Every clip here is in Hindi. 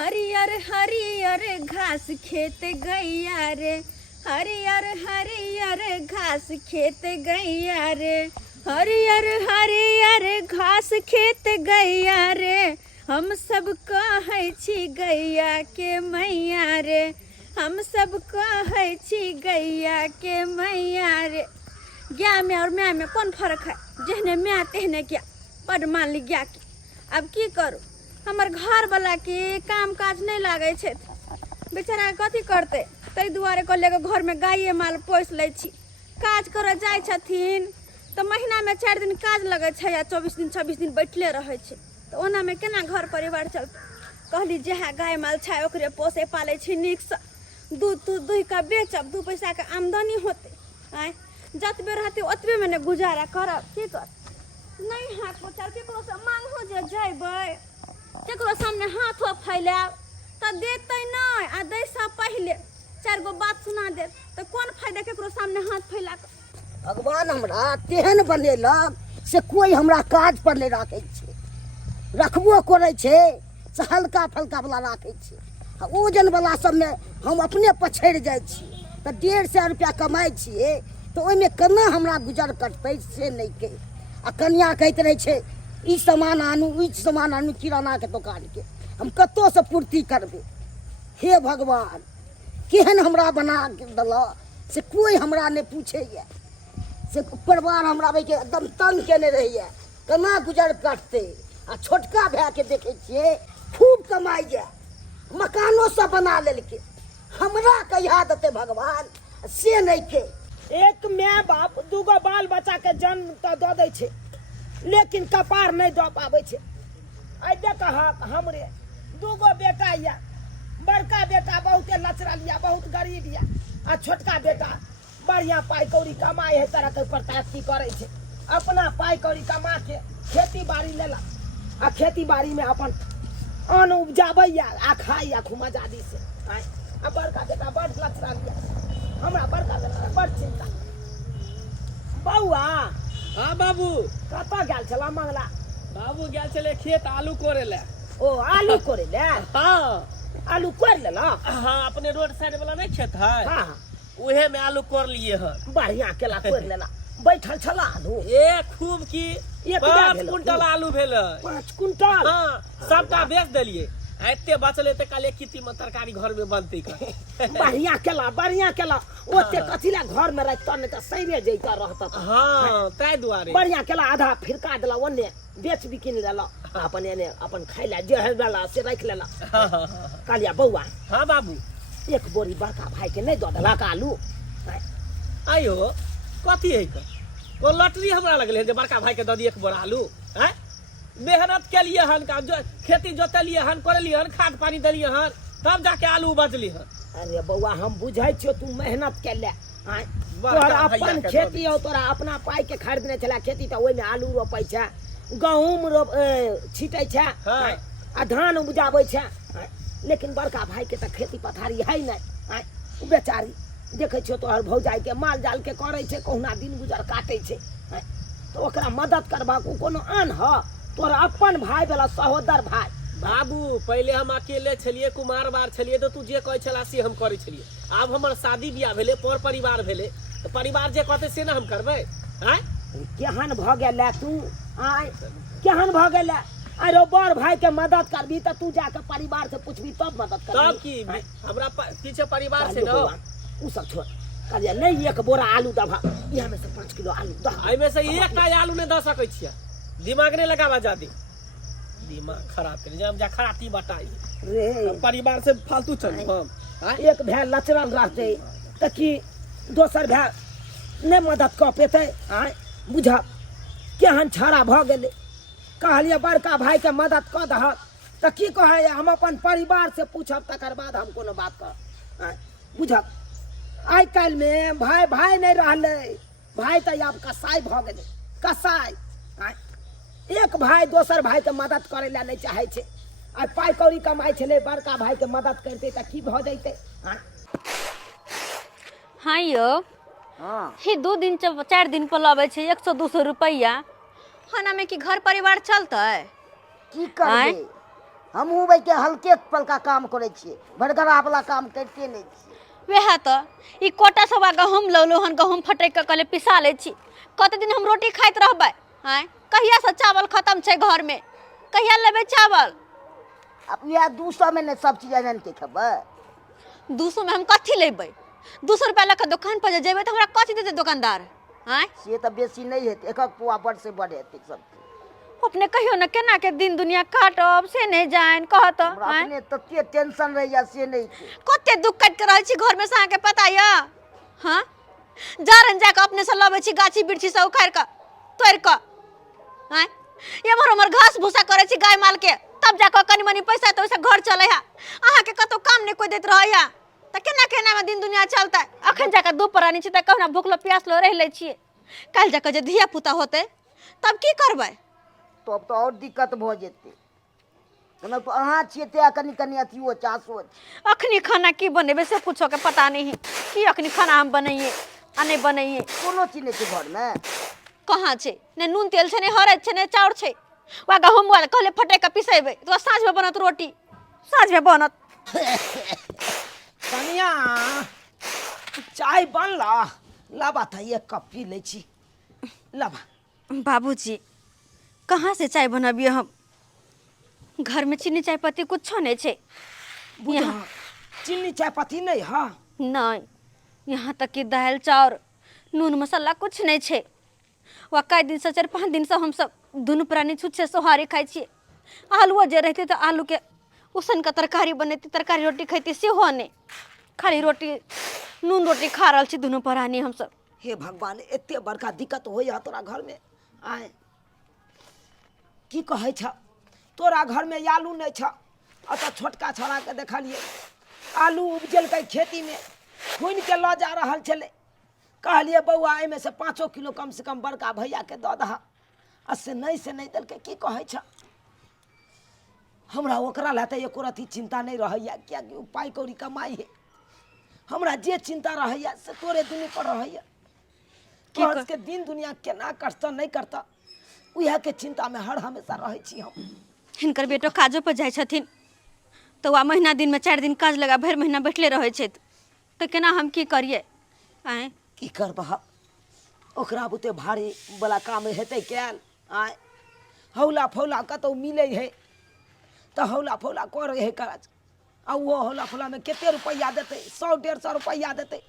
हरियर हरियर घास खेत गैया रे, हरियर हरियर घास खेत गैया रे, हरियर हरियर घास खेत गैया रे, हम सब कहै छी गैया के मैया रे, हम सब कहै छी गैया के मैया रे। गाय में और माय में कौन फर्क है? जहने माय तेहने क्या पर मान ली गाय की। अब की करूँ, हमर घर वाला के काम काज नहीं लागे छे, बेचारा कथी करते, तै दुआरे कहले घर में गाये माल पोस लै छी। काज करे जाय छथिन तो महीना में 4 दिन काज लगे छे या 24 दिन 26 दिन बैठले रहे छे, तो ओना में केना घर परिवार चलते। कहली जहाँ गाय माल छे ओकरे पोसे पाले छी नीक से, दूध दूध का बेचब, 2 पैसा के आमदनी होते। आय जतबे रहते ओतबे में ने गुजारा करब, की कर नहीं हाथ पचार केकरो से मांगहो जे जइबै, केकरो सामने हाथो फैलाब तो देते नहीं, आ दै से पहले 4 गो बात सुना दे तो कौन फायदा केकरो सामने हाथ फैला के। भगवान हमरा तेहन बनेलक से कोई हमरा काज पर नहीं राखे छे, रखबो करे छे से हल्का फल्का वाला राखे छे, ओजन वाला सब में हम अपने पछड़ जाय छी। तो 150 रुपया कमाई छिए तो ओइमे केना हमरा गुजर करतै से नहीं के। आ कन्या कहत रहे छे ई सामान आनू ई सामान आनू किराना के दुकान के, हम कतो से पूर्ति करबे। हे भगवान केहन हमरा बना देला से कोई हमरा नहीं पूछे ये, से परिवार हमरा के एकदम तंग केने रहिए, केना गुजर करते। आ छोटका भाई के देखे छिए खूब कमाई है, मकानो सब बना लेलके, हमरा कहिया देते भगवान से नहीं के। एक माय बाप 2 गो बाल बच्चा के जन्म तो दे दै छे, लेकिन कपार नहीं दे पावे छे। आई देख हमरे 2 गो बेटा या, बड़का बेटा बहुत लचरा लिया, बहुत गरीब या, आ छोटका बेटा बढ़िया पाई कौड़ी कमाई है, तरह के प्रताप्ति करे छे। अपना पाई कौड़ी कमा के खेती बाड़ी लेला, आ खेती बाड़ी में अपन अन्न उपजाबै या आ खाई या खूब आजादी से। आय आ बड़का बेटा बड़ लचरा लिया, हमरा बड़का बेटा बड़ चिंता। बउआ हाँ बाबू, कतऽ गेल छला मंगला? बाबू गेल चले खेत आलू कोरे ले। ओ आलू कोरे ले? हाँ आलू कोर लेला? हाँ, अपने रोड साइड वाला नहीं खेत है, हाँ उहे में आलू कोर लिए है। बढ़िया केला कोर लेला। बैठल छला आलू? एक खूब की एक 5 कुंटल आलू भेले। 5 कुंटल? हाँ, सबटा बेच देलिए। एते बचले ते काले किती में तरकारी घर में बनते का। बढ़िया केला, बढ़िया केला। ओते कथिला घर में रहत न त सैरे जैता रहत। हाँ, तै दुआरे बढ़िया केला आधा फिरका देला, ओने बेच बिकिन लेला, अपन एने अपन खाइला जे हेला से रख लेला। कालिया बउआ, हाँ बाबू, एक बोरी बड़का भाई के नहीं दो देला आलू? आयो कथी है का? को लटरी हमरा लगले जे बड़का भाई के द दी 1 बोरा आलू। हैं, मेहनत के लिए हन का जो खेती जोतलिए हन, करलिए हन, खाद पानी दलिए हन, तब जाके आलू बचली हन। अरे बउआ हम बुझै छियो तू मेहनत के ले। आय बड़का तोरा भैया अपन के खेती हो, तोरा अपना पाई के खरीदने चला खेती, त ओइ में आलू रोपै छै, गहूम छिटै छै, हाँ। आ धान उपजाबै छै। लेकिन बड़का भाई के त खेती पथारी है नहीं। आय बेचारी देखे छियो तोहर भौजाई के माल जाल के करे छै, कहुना दिन गुजर काटे छै। तो ओकरा मदद करबा को कोनो आन ह? तोरा अपन भाई वाला सहोदर भाई। बाबू पहले हम अकेले छलिए, कुमार बार छलिए, तो तू जे कहे छला से हम करे छलिए। अब हमर शादी बियाह भेले, पर परिवार भेले, तो परिवार जे कहते से ना हम करबै। हैं, केहन भ गेल तू? आय केहन भ गेल? अरे बड़ भाई के मदद करबी त तू जाके परिवार से पूछबी तब मदद करबी। तब की हमरा पीछे परिवार से ना उ सब छोड़। कहलिए नहीं 1 बोरा आलू दभा, यहाँ में से 5 किलो आलू दह। आई में से एकटा आलू ने द सकै छियै, दिमाग ने लगावा जादे, दिमाग खराब कर जब जा खराती बताई रे परिवार से फालतू चल हम। एक भाई लचरल रहते त की दोसर भाई ने मदद क पेते? आय बुझा केहन छड़ा भ गेले। कहलिए बड़का भाई के मदद क दह त की कहे हम अपन परिवार से पूछब, तकर बाद हम कोनो बात कर। आय बुझा आई काल में भाई भाई नहीं रहले, भाई त अब कसाई भ गेले, कसाई। आय एक भाई दोसर भाई के मदद करे ला नहीं चाहे छे, आ पाई कौड़ी कमाई छले, बड़का भाई के मदद करते त की भ जैते। हाँ यो, हाँ ही 2 दिन 4 दिन पर लबे छे 100-200 रुपया, खाना में कि घर परिवार चलते? की करबे? हमहूँ भाई के हल्के पलका काम करे छियै, भड़गड़ा वाला काम करते नहीं छियै। वह तो ई कोटा सवा गहूम लौलो हन, गहूम फटक के कहले पिसा ले छी। कते दिन हम रोटी खाइत रहबै? हैं कहिया से चावल खत्म छै घर में, कहिया लेबै चावल? अब यह 200 में ने सब चीज आन के खेबै। 200 में हम कथी लेबै? 200 रुपया लऽ के दुकान पर जेबै तो हमरा कथी देतै दुकानदार? हैं से तो बेसी नहीं हेतै, एक पुआ बड़ से बड़ हेतै सब। अपने कहियो न केना के दिन दुनिया काटब से नहीं जान कहत। हमरा अपने तते टेंशन रहैया से नहीं छै। कते दुख काट के रहै छी घर में से अहाँ के पता य? हां जारन जाके अपने से लबै छी गाछी बिरछी से उखाड़ के तोड़ के। हैं एमहर हमर घास भूसा करे छी गाय माल के, तब जाके कनी मनी पैसा तो ओइसे घर चले है। अहाँ के कतो काम नहीं कोई देत रहैया त केना केना में दिन दुनिया चलतै? अखन जाके दू प्राणी छी त कहना भूखलो प्यासलो रह ले छिए, काल जाके जे धिया पुता होते तब की करबै? तब तो और दिक्कत भ जेतै। केना तो अहाँ छियै ते कनी कनी अथियो चासो। अखनी खाना की बनेबे से पूछो के पता नहीं कि अखनी खाना हम बनैये आ नहीं बनैये। कोनो चीज नहीं छै घर में। कहाँ छे ने नून तेल छे, ने हरद छे, ने चाउर छे। वा गहूम वाला कहले फटे के पिसेबे तो साँझ में बनत रोटी, साँझ में बनत। कनिया चाय बनला, लाबा था एक कप पी ले छी, लाबा। बाबूजी कहाँ से चाय बनाबिए हम? घर में चीनी चाय पत्ती कुछ नहीं छे। बुझा चीनी चाय पत्ती नहीं है? नहीं, यहाँ तक कि दाल चाउर नून मसाला कुछ नहीं छे। वा कई दिन से 4-5 दिन से हम सब दुनू प्राणी छुच्छे सोहारी खाई छिए। आलूओ जे रहते तो आलू के उसन का तरकारी बनेती, तरकारी रोटी खैती से हो ने, खाली रोटी नून रोटी खा रहल छी दुनू प्राणी हम सब। हे भगवान एते बड़का दिक्कत होइया तोरा घर में। आए की कहै छ तोरा घर में आलू नहीं छ? अत छोटका छोरा के देखलिए आलू उपजेलकै खेती में, खुनि के ल जा रहल छले। कहलिए बौआ एमे से 5 किलो कम से कम बड़का भैया के दऽ दहा। आ से नहीं देलकै। की कहै छ? हमरा ओकरा ला तऽ एको रती चिंता नहीं रहैया, कियाकि ओ पाई कौड़ी कमाई है। हमरा जे चिंता रहैया से तोरे दुनू पर रहैया। की के दिन दुनिया केना करता नहीं करता उहे के चिंता में हर हमेशा रहै छी हम। हिनकर बेटो काजो पर जाइ छथिन तो वह महीना दिन में 4 दिन काज लगा भर महीना बैठले रहे छथि तो केना हम की करिए? आए की करबह? ओकरा बुते भारी वाला काम हेतै कैल? आए हौला फौला कतौ मिलै है तो हौला फौला करे है काज। आ वो हौला फौला में कते रुपया देते? 100-150 रुपया देते,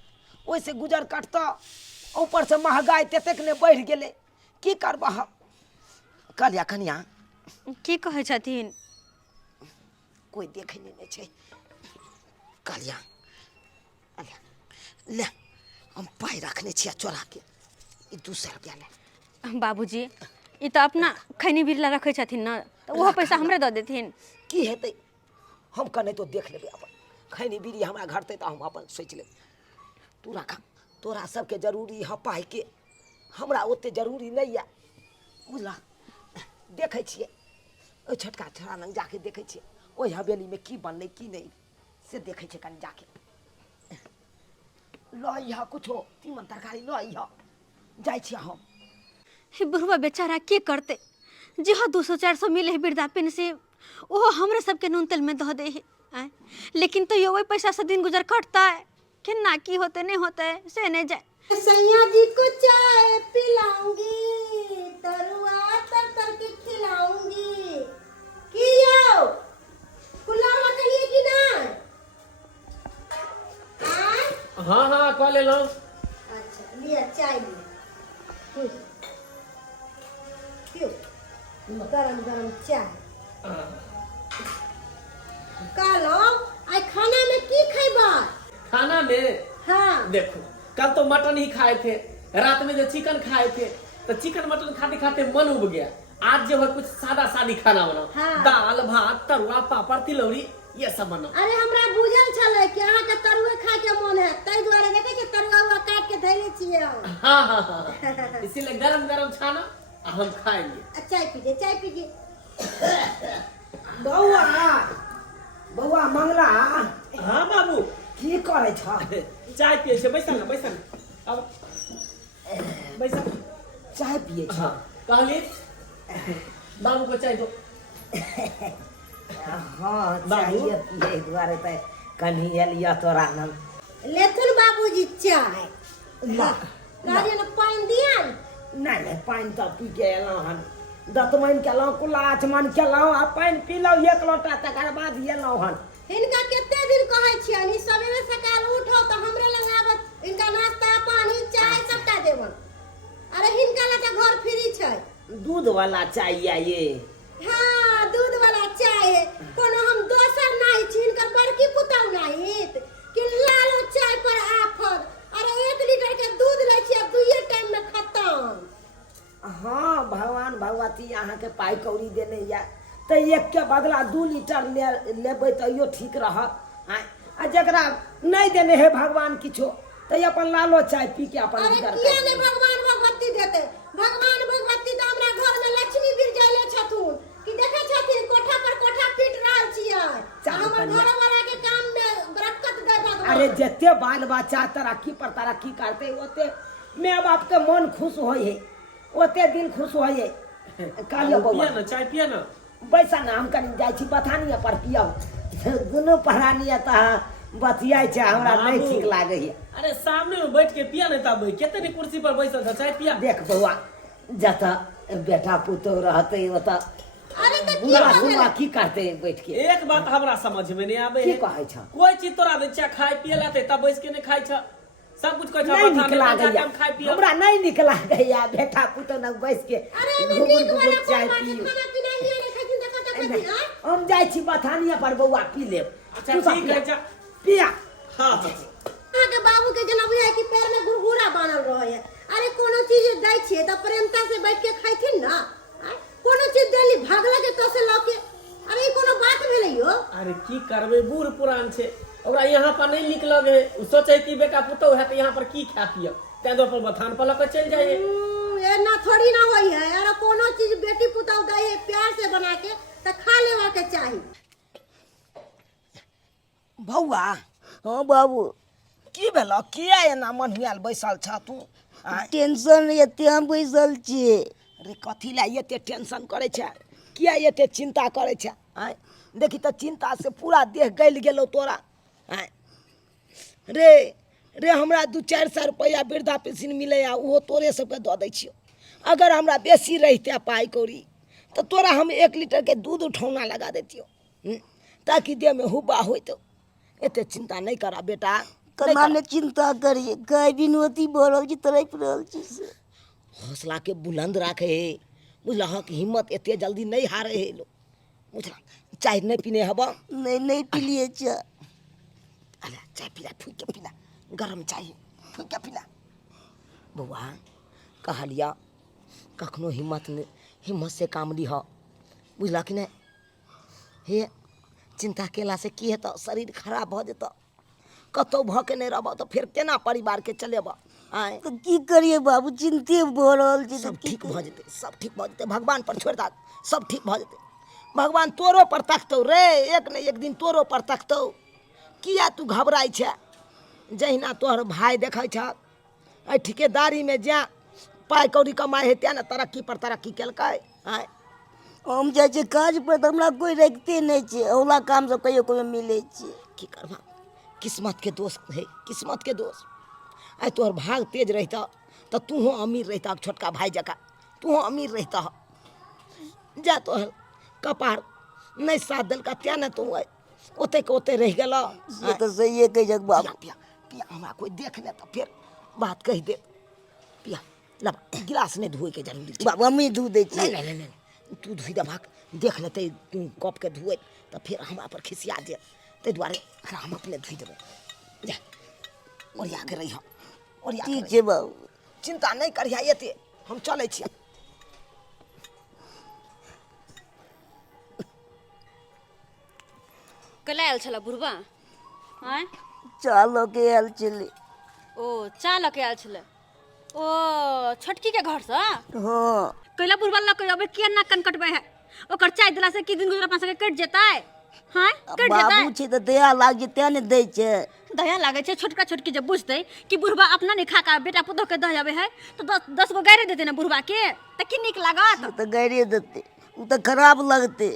ओइसे गुजर कटता। ऊपर से महंगाई ततेक ने बढ़ गेले, की करबह? कहलिया कनिया की कहै छथिन? कोई देखे नहीं छे। कहलिया ले हम पाई रखने छिया चोरा के, 200 रुपया ले। बाबूजी ई तो अपना खैनी बिरला रखे छथिन ना, तो वो पैसा हमरे दऽ देथिन। की हेतै? हम कने तो देख लेबै अपन खैनी बीड़ी हमरा घटतै तो हम अपन सोच लेबै। तू रखा, तोरा सबके जरूरी है पाई के, हमरा ओते जरूरी नहीं है। बुझला? देखै छियै ओ छोटका छोरा लग जाके देखै छियै ओहि हवेली में की बनलै की नहीं से देखै छियै। कनि जाके लइह कुछो तीमन तरकारी लइह, जाइ छियै हम। हे बुढ़वा बेचारा की करते? जहाँ 200-400 मिले है वृद्धा पेंशन ओहो हमरे सबके नून तेल में दह दे है। लेकिन तो यो वही पैसा से दिन गुजर कटता है। केना की होते नहीं होते से नहीं जाए। सैया जी को चाय पिलाऊंगी, तरुआ तर के खिलाऊंगी। कियो पुलाव कहिए कि ना? हाँ हाँ कह ले लो। अच्छा लिया चाय लिया, क्यों गरम गरम चाय। कालो आई खाना में की खैबा? खाना में हाँ देखो कल तो मटन ही खाए थे, रात में जो चिकन खाए थे तो चिकन मटन खाते खाते मन उब गया। आज जो है कुछ सादा सादी खाना बनाओ। हाँ। दाल भात तरुआ पापड़ तिलौरी ये सब बनाओ। अरे हमरा बुझल छले कि अहाँ के तरुआ खाए के मन है, तै द्वारे देखे के तरुआ काट के धैले छियै। हाँ हाँ हाँ इसीलिए गरम गरम खाना हम खाएंगे। चाय पीजिए, चाय पीजिए। बौआ बौआ मंगला हाँ बाबू की करे छ? चाय पिए छे, बैसा ना बैसा ना। अब बैसा। चाय पिए छ? हाँ कहली बाबू को चाय दो। हाँ बाबू? चाहिए पिए दुआरे त कनी एलिया तोरा नल लेथुन बाबूजी चाय गाड़ी ने पानी दिया नहीं पानि तऽ पी के एलहुँ हन दतमनि केलहुँ कुल्ला आचमन केलहुँ आ पानि पीलहुँ एक लोटा तकर बाद एलहुँ हन इनका कितने दिन कहै छियन ई सवेरे सकाल उठो त हमरे लग आबत इनका नाश्ता पानी चाय सबटा देबन अरे हिनका लग घर फ्री छै दूध वाला चाहिए ये हाँ दूध वाला चाय है कोनो हम दोसर नहीं छी इनकर बड़की पुतौ नहीं कि लालो चाय पर आफत अरे 1 लीटर के दूध लै छी अब 2 टाइम में खत्म हाँ भगवान भगवती अहाँके पाइ कौड़ी देने यऽ तऽ एक के बदला 2 लीटर लेबै तैयो ठीक रहत आ जकरा नहीं देने है भगवान किछो तऽ अपन लालो चाय पी के अपन अरे गुजर किया कर ने भगवान भगवती देते भगवान भगवती तो हमरा घर में लक्ष्मी गिर जाले छथुन कि देखे छथिन कोठा पर कोठा पीट रहल छियै चालू हमर करिए। घर वाला के काम में बरकत दे भगवान अरे जते बाल बच्चा तरक्की पर तरक्की करते ओते माय बाप के मन खुश होय है ओते दिल खुश होय है कालियो पिया बौआ ना चाय पिया ना बैसा ना हम कनी जाइ छी बथानिया पर पियब दुनू पढ़ानिया तऽ बतियाइ छै हमरा नहीं बाबू। ठीक लागे है अरे सामने में बैठ के पिया नहीं तब केते ने कुर्सी पर बैसल था चाय पिया देख बौआ जतऽ बेटा पुतौ रहते ओतऽ अरे तो की बुढ़ा कहले बुढ़ा की करते बैठ के एक बात हमरा समझ में नहीं आवे की है कहै छ कोई चीज तोरा दे छै खाए पिए लाते तब बैस के नहीं खाई छ सब कुछ कहै छ नहीं बता निक नहीं लागैया खाए पिए हमरा नहीं निक लागैया बेटा पुतौ न बैस के अरे घुमुर नीक घुमुर वाला चाय कोई पी खाना पीना ही नहीं खाती देखो तो खाती हां हम जाइ छी बथानिया पर बौआ पी लेब अच्छा तू सब ठीक पिया। है चा पिया हां अहाँ के बाबू के जना बुझाय कि पैर में गुरगुरा बानल रहे है अरे कोनो चीज दै छिए त प्रेमता से बैठ के खाइथिन ना आय? कोनो चीज देली भागला के तो से लके अरे ई कोनो बात भेलै यो अरे की करबे बूढ़ पुरान छे ओकरा यहाँ पर नहीं निक लगे उ सोचे कि बेटा पुतौ है तो यहाँ पर की खा पिय तै दो पर बथान पर लके चल जाए एना थोड़ी ना होई है अरे कोनो चीज बेटी पुतौ दै है प्यार से बना के त खा लेवा के चाही बौआ हाँ बाबू की भेलो किया एना मनहुआल बैसल छ तू आय टेंशन एते हम बैसल छियै रे कथी ला एते टेंशन करे छ किया एते चिंता करे छ आय देखी त चिंता से पूरा देह गल गेलो तोरा आय रे रे हमरा 2-400 रुपया वृद्धा पेंशन मिले आ ओहो तोरे सबके दऽ दै छियो अगर हमरा बेसी रहिते पाई कौड़ी तो तोरा हम 1 लीटर के दूध उठौना लगा देतियो ताकि देह में हुब्बा होइतो एते चिंता नहीं करा बेटा नहीं कना करा। ने चिंता करिए गाय बिनवती भरल छी तरफ रहल छी से हौसला के बुलंद रखे है बुझल कि हिम्मत एते जल्दी नहीं हारे है लोग बुझल चाय नहीं पीने हब नहीं पिलिए चा अरे चाय पीला फूक के पीला गरम चाय फूक के पीला बउआ कहलिया कखनो हिम्मत से काम लिह बुझल कि नहीं हे चिंता केला से की हेतौ शरीर खराब भ जेतौ कतौ भ के नहीं रहब तो फिर केना परिवार के चलेब आय तो की करिए बाबू चिंते भरल छी सब ठीक भ जेतै सब ठीक भ जेतै भगवान पर छोड़ दा सब ठीक भ जेतै भगवान तोरो पर तकतौ रे एक न एक दिन तोरो पर तकतौ किया तू घबराई छै जहिना तोहर भाई देखै छ एहि ठिकेदारी में जा पाई कौड़ी कमाई है त्या न तरक्की पर तरक्की केलकै आय हम जाइ छी काज पर त हमरा कोई रखते नहीं छै औला काम सब कहियो कहियो मिले छै की करबा किस्मत के दोष है किस्मत के दोष आइ तोहर भाग तेज रहता तो तू अमीर रहता छोटका भाई जका तू अमीर रहता जा तोहर कपार नहीं साथ दिलका त्या न तू ओते के ओते रह गेल से तो सही कह जक पिया बाबू पिया पिया हमरा कोई देख ले तो फिर बात कह दे पिया लब गिलास नहीं धोए के जरूरी छै बाबू हमी दूध दै नहीं छी नहीं तू धोई दे भाग देख लेते तू कप के धोए तो फिर हमरा पर खिसिया दे ताहि दुआरे एकरा हम अपने धोई देबै जा ओरिया के रही ओरिया के ठीक रही छै बाबू चिंता नहीं करिया एते हम चलै छी कला आयल छला बुढ़बा आय चलो के आयल चले ओ चा लऽ के आयल छलै ओ छोटकी के घर से हाँ कैला बुढ़बा लऽ के अबे किया ना कन कटबे है ओकर चाय दिला से की दिन गुजर अपन सके कट जेतै हां कट बाबू जेतै छै तऽ दया लाग जे तें ने दै छै दया लागे छै छोटका छोटकी जब बुझतै कि बुढ़बा अपना नहीं खा का बेटा पुतोह के दह जाबे है तो 10 गो गारे देते ना बुढ़बा के त की निक लागत तऽ गाइरे देतै उ तऽ खराब लगतै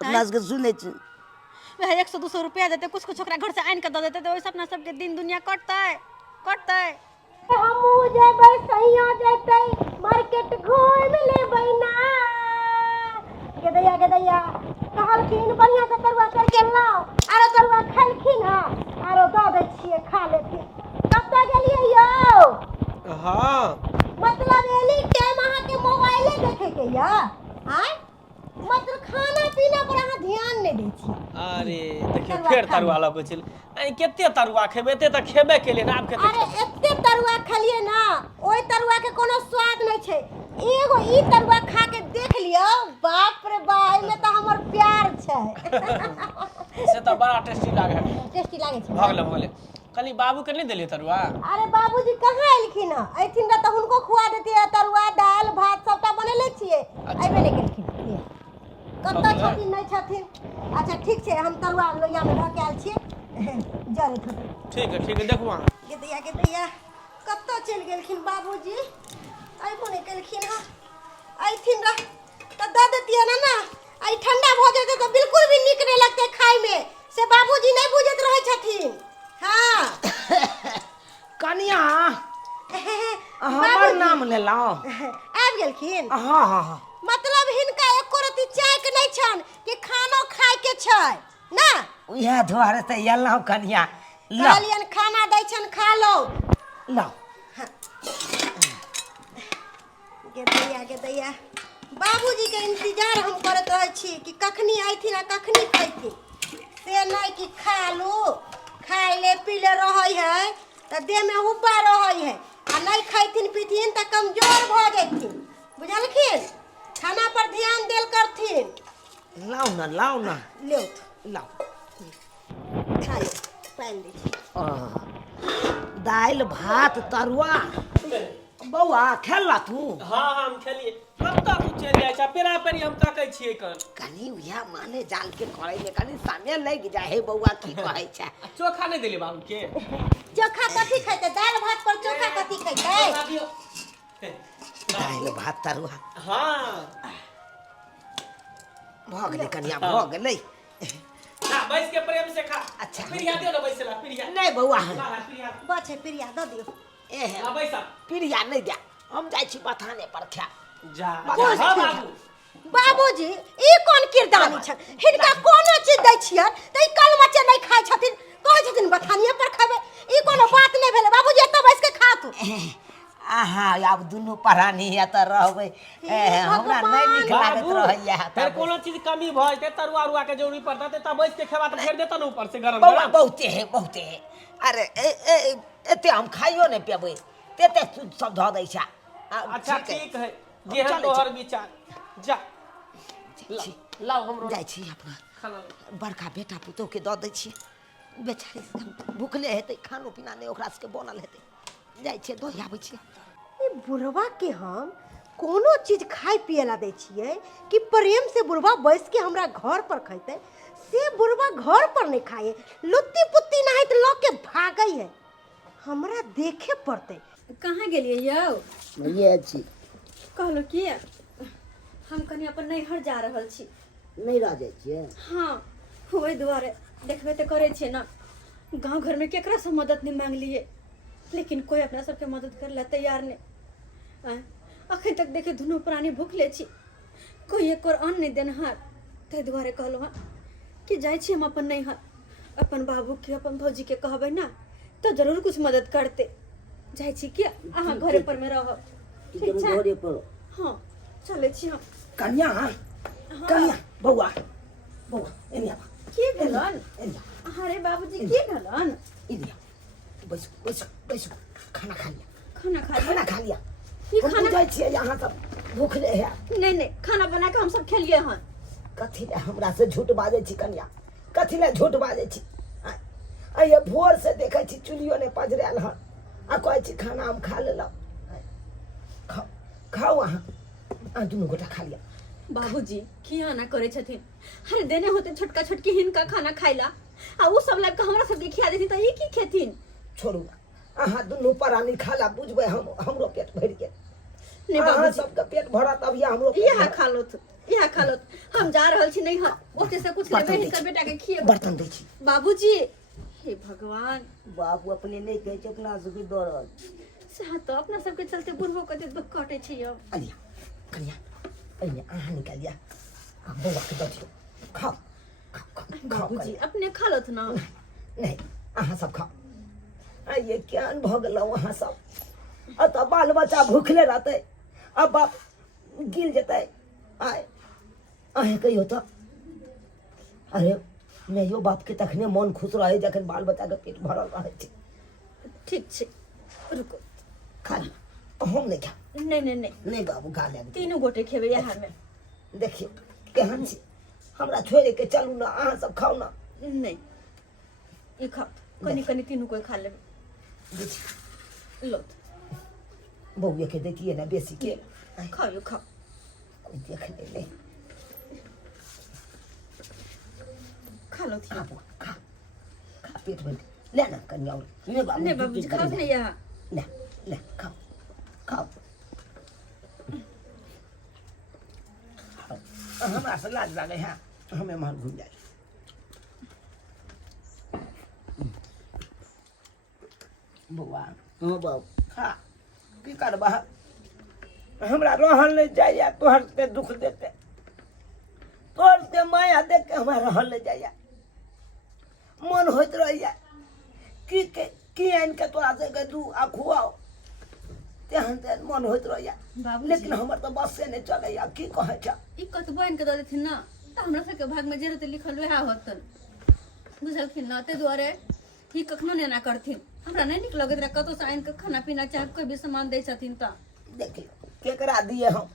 अपना सबके सुनै छी वह 100-200 रुपया देते कुछ कुछ ओकरा घर से आनि के दे देते तो ओइसे अपना सबके दिन दुनिया कटतै हमू जेबै सैया जेतै मार्केट घूम लेबै ना गेदैया कहलखिन बढ़िया से तरुआ करके लाओ आरो तरुआ खैलखिन हँ आरो दऽ दै छियै खा लेथिन कब तक गेलियै यौ हाँ मतलब एनी टाइम अहाँके मोबाइले देखेके यऽ आय मतलब खाना पीना पर अहाँ ध्यान नहि दै छी अरे देखियो तरुआ फेर खा तरुआ लऽ के चल केते तरुआ खेबै एते तऽ खेबे केलियै ना आब अरे केते एते तरुआ खलिए ना ओइ तरुआ के कोनो स्वाद नहीं छै एगो ई तरुआ खा के देख लियो बाप रे बाप में तो हमर प्यार छै से तऽ बड़ा टेस्टी लागे टेस्टी लागे छै भगले कनी बाबू के नहीं देलियै तरुआ अरे बाबूजी कहाँ एलखिन हँ ऐथिन रह तऽ हुनको खुआ देतियै तरुआ दाल भात सबटा बनेले छियै अइबे नहीं केलखिन कतऽ छथिन नहीं छथिन अच्छा ठीक छै हम तरुआ लोहिया में धऽ के आयल छियै जरे थोड़े ठीक है देखू अहाँ गेदैया कतऽ चलि गेलखिन बाबूजी अइबो नहीं केलखिन हँ अइथिन रह तऽ दऽ देतियै ना आई ठंडा भऽ जेतै तऽ बिल्कुल भी नीक नहीं लगतै खाय में से बाबूजी नहीं बुझैत रहै छथिन हाँ कनिया हमर नाम लेलौं आबि गेलखिन हाँ मतलब हिनका एको रति चाक नहीं छन कि खानो खाय के छै ना उहे दुआरे तऽ एलौं कनिया कहलियन खाना दै छन खा लो लाओ गेदैया बाबूजी के इंतजार हम करत रहै छी कि कखनी आइथिन आ कखनी खैथिन से नहीं कि खा लो खाय ले पी ले रहै है तऽ देह में हुब्बा रहै है आ नहीं खैथिन पीथिन तऽ कमजोर भऽ जैथिन बुझलखिन खाना पर ध्यान देल करथिन लाओ ना लियो लाओ खा लो पानि दै छी दाल भात तरुआ बौआ खेला तू हाँ हम खेलिए कत्ता तू चल जाय छ पेरा पेरी हम ताकै छियै कनी उहे माने जाल के करे में कनी समय लग जाए हे बौआ की कहै छै चोखा नहीं देलियै बाबू के चोखा कथी खैते दाल भात पर चोखा कथी खैते दाल भात तरुआ हाँ भऽ गेलै कनिया भऽ गेलै ना बैस के प्रेम से खा अच्छा। पिरिया दियो ना बैसला पिरिया नहीं बौआ पिरिया बचे प्रिया दऽ दियो ना बैसा पिरिया नहीं दे हम जाइ छी बथाने पर खा जा बाबू, हाँ बाबू बाबूजी ई कोन किरदानी छ हिनका कोनो चीज दै छियै तऽ ई कल मचे नहीं खाय छथिन कहै छथिन बथानिए पर खाबे ई कोनो बात नहीं भेले बाबूजी एतऽ बैस के खा तू आहा आब दुनू प्राणी है तऽ रहबै हमरा नहीं नीक लागत रहैया फिर कोनो चीज कमी भ जेतै तरुआ उरुआ के जरूरी पड़ता त बैस के खेबा त फेर देता न ऊपर से गरम बौआ गरम बहुते है अरे एते हम खाइयो नहीं पेबै तेते सब धऽ दै छै अच्छा ठीक है जेहन तोहर विचार जा लाओ हमरो जाइ छी अपना खाना बड़का बेटा पुतोह के दऽ दै छी बेचारी भूखले हेतै खानो पीना नहीं ओकरा सबके बनल हेतै जाइ छियै दऽ आबै छियै ई बुढ़वा के हम कोनो चीज खाय पिए ला दै छियै कि प्रेम से बुढ़वा बैस के हमरा घर पर खैते से बुढ़वा घर पर नहीं खाए लुत्ती पुत्ती नहीं तो लोग के भागै है हमरा देखे पड़ते कहाँ गेलियै यौ ये छी कहलो कि हम कनी अपन नैहर जा रहल छी नहीं रह जाइ छियै हाँ ओहि दुआरे देखबे तऽ करे छियै ना गांव घर में केकरा से मदद नहीं मांगलिए लेकिन कोई अपना सबके मदद करे ला तैयार नहीं अखन तक देखे दुनू प्राणी भूखले छी कोई एक और अन्न नहीं देनहार ताहि दुआरे कहलहुँ हँ कि जाइ छी हम अपन नैहर अपन बाबू के अपन भौजी के कहबै ना तो जरूर कुछ मदद करते जाइ छी कि अहाँ घरे पर में रहब ठीक छै घरे पर हाँ चले छी हम कन्या कन्या बौआ एने आबा की भेलन एने अरे बाबूजी की भेलन एने बैसो खाना खा लिया खाना खा लिया खा लिया ई हम खाना जाइ छियै यहाँ सब भूखले है नहीं खाना बना के हम सब खेलिए हन कथी ले हमरा से झूठ बाजै छी कन्या कथी ले झूठ बाजै छी आइए भोर से देखै छी चुलियो ने पजरायल हन आ कहै छी खाना हम खा लेलहुँ खाओ अहाँ दुनू गोटा खा लिया बाबूजी किया ना करे छथिन अरे देने होते छोटका छोटकी हिनका खाना खाइला आ उ सब लाग के हमरा सब खिया देथिन त ई की खेथिन छोड़ू अहाँ दुनू प्राणी खाला बुझबै हमरो पेट भरि गेल नहीं अहाँ बाबूजी सबके पेट भरत अभी हमरो इहा खा लो यह खा लो हम जा रहल छी नहीं हां ओते से कुछ लेबे नहीं कर बेटा के खिए बर्तन दै छी बाबूजी हे भगवान बाबू अपने नहीं कहे अपना से भी दौड़ल से तो अपना सबके चलते बुढ़बो कते दुख कटे छी अब अलिया कनिया अइने अहाँ निकालिया आ बौआ के दऽ दियौ खाओ खाओ खाओ बाबूजी अपने खा लो ना नहीं अहाँ सब खाओ ये केहन भऽ गेलौ अहाँ सब अतऽ बाल बच्चा भूखले रहतै अब बाप गिर जेतै आय अहें कहियो तऽ अरे माइयो बाप के तखने मन खुश रहे जखन बाल बच्चा के पेट भरल रहे छै ठीक छै रुको खा ली हम नहीं खा नहीं नहीं नहीं नहीं बाबू खा ले तीनों गोटे खेबे यहाँ में देखियो केहन छै हमरा छोड़े के चलू ना अहाँ सब खाओ ना नहीं ये खाओ कनी कनी तीनों को खा लेबे देखियो लो बउए के दैतियै ना बेसी के खाओ यो खाओ कोई देख ले खा लो थी खा बुआ, खा खा पेट भर ले ना कन्या ले बाबू नहीं बाबूजी खाओ नहीं यहाँ ले ले खाओ खाओ हमरा से लाज लागे है हमें मन घूम जाए बउआ हाँ बाबू खा की करबा हमरा रहल नहीं जाइए तोहर के दुख देते तोहर के माया देख के हमरा रहल नहीं जाइए मन होत रहिए की आन के तोरा से के दू आ खुआओ तेहन तेहन मन होत रहिए बाबूजी लेकिन हमर तो बस से नहीं चले या की कहे छ ई कत बन के दे देथिन ना त हमरा सबके भाग में जे रहते लिखल वह होतन बुझलखिन ना ते दुआरे ही कखनो ने ना करथिन हमरा नहीं निक लगत रहा कतो से आइन के खाना पीना चाहे कोई भी सामान दे छथिन त देखियो केकरा दिए हम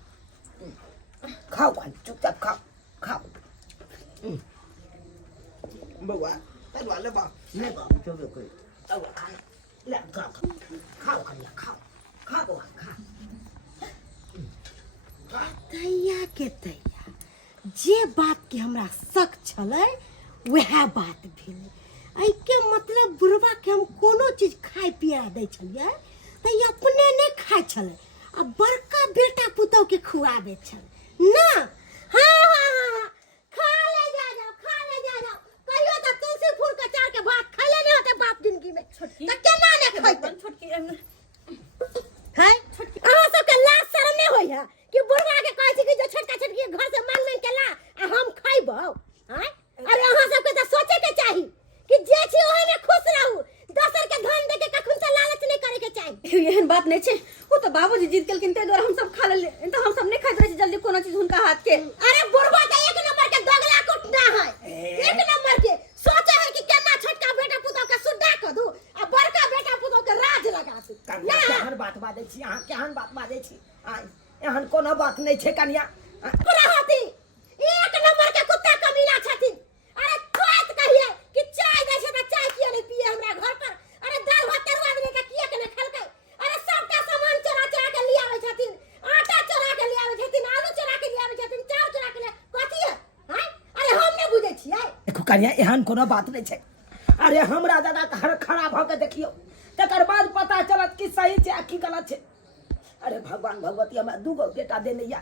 खाओ खाओ चुपचाप खाओ खाओ बउआ तलवा ले बा ले बा चोबे कोई तलवा खा ले खाओ खाओ खाओ खाओ खा बउआ खा तैया के तैया जे बात के हमरा शक छलै वह बात भेल आई के मतलब बुढ़वा के हम कोनो चीज खाए पिया दै छलिए त ई अपने नहीं खाए छलै आ बड़का बेटा पुतौ के खुआबे छल ना हाँ हाँ हाँ खा ले जा जाओ कहियो त तुलसी फूल के चार के भात खैले नहीं होते बाप जिंदगी में छोटकी त केना ने खैते छोटकी है अहाँ सबके लाज शर्म नहीं होई है कि बुढ़वा के कहै छी कि जो छोटका छोटकी घर से मांग मांग के ला आ हम खैबो हैं अरे अहाँ सबके त सोचे के चाही कि जे छी ओहे में खुश रहू दोसर के धन दे के कखन से लालच नहीं करे के चाही एहन बात नहीं छे वो तो बाबूजी जीत केलखिन ते द्वारा हम सब खा ले तो हम सब नहीं खाइत रहे छी जल्दी कोनो चीज हुनका हाथ के अरे बुढ़वा त एक नंबर के दोगला कुटना है एक नंबर के सोचे है कि केना छोटका बेटा पुतौ के सुद्धा क दू आ बड़का बेटा पुतौ के राज लगा दू कन्या केहन बात बाजै छी अहाँ केहन बात बाजै छी एहन कोनो बात नहीं छै कन्या पूरा होती एक नंबर के कुत्ता कमीना छथिन अरे खोत कहिए कि चाय दै छै त चाय किया नहीं पिए हमरा घर पर अरे दाल भात तरुआ दे के किया के नहीं खलकै अरे सबका सामान चोरा चोरा के ले आवे छथिन आटा चोरा के ले आवे छथिन आलू चोरा के ले आवे छथिन चाउर चोरा के ले कथी है हैं अरे हम नहीं बुझै छियै देखो कन्या एहन कोनो बात नहीं छै अरे हमरा दादा के हर खड़ा भ के देखियो तकर बाद पता चलत कि सही छै आ कि गलत छै अरे भगवान भगवती हमरा दूगो बेटा देने या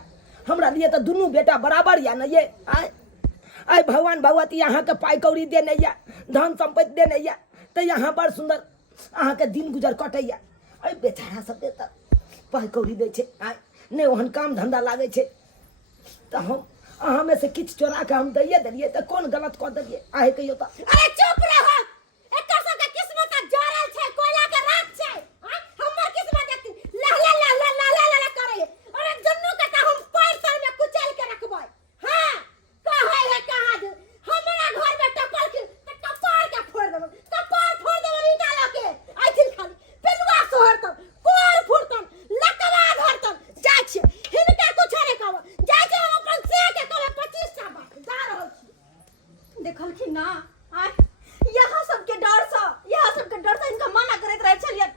हमरा लिए तो दुनू बेटा बराबर या न ये आय भगवान भगवती अहाँ के पाई कौड़ी देने या धन संपत्ति देने या तो यहाँ बड़ सुंदर अहाँ के दिन गुजर कटैया अरे बेचारा सब देता पाई कौड़ी दै छै आय नहीं ओहन काम धंधा लागे छै तो हम अहाँ में से किछ चोरा के हम दैये देलिए तो कौन गलत कऽ देलिए आहे कहियो तो अरे चुप रहो एकर सबके किस्मत जरल छै कोयला के रात छै हां हमर किस्मत देखती ला करे अरे जन्नू के त हम पैर सर में कुचल के रखबै हां कहै है कहां दे हमरा घर में टपल के कपार के फोड़ देब कपार फोड़ देब ईटा लके आइथिन खाली पेलुआ सोहर त कोर फुरतन लकवा धरतन जाय छै हिनका कुछ नहीं कहब जाय छै हम अपन से के कहब 25 टा बात जा रहल छी देखलखिन ना आय यहाँ सबके डर से इनका मना करैत रहे छलियन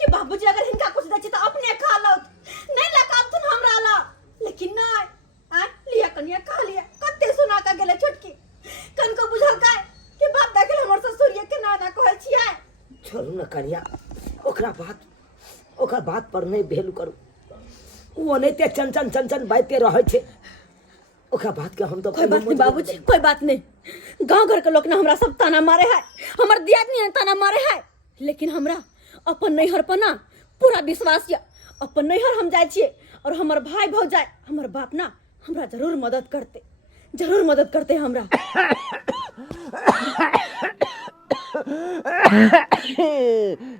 कि बाबूजी अगर इनका कुछ दै छी त अपने खा लो नहीं लगाबथुन हमरा ला लेकिन नहीं आय लिया कनिया खा लिया कते सुना का गेले छोटकी कनको बुझल काय कि बाप देखल हमर ससुर ये के ना कहै छियै छोड़ू न कन्या ओकर बात पर नहीं भेलू करू वो ओनाहिते चंचन बाइते रहे छे ओकरा बात के हम तो कोई बात नहीं बाबूजी, कोई बात नहीं। गांव घर के लोग ना हमरा सब ताना मारे है, हमर दियादनी ताना मारे है, लेकिन हमरा अपन नैहर पर ना पूरा विश्वास है। अपन नैहर हम जाय छियै और हमर भाई भौजाई हमर बाप ना हमरा जरूर मदद करते हमरा।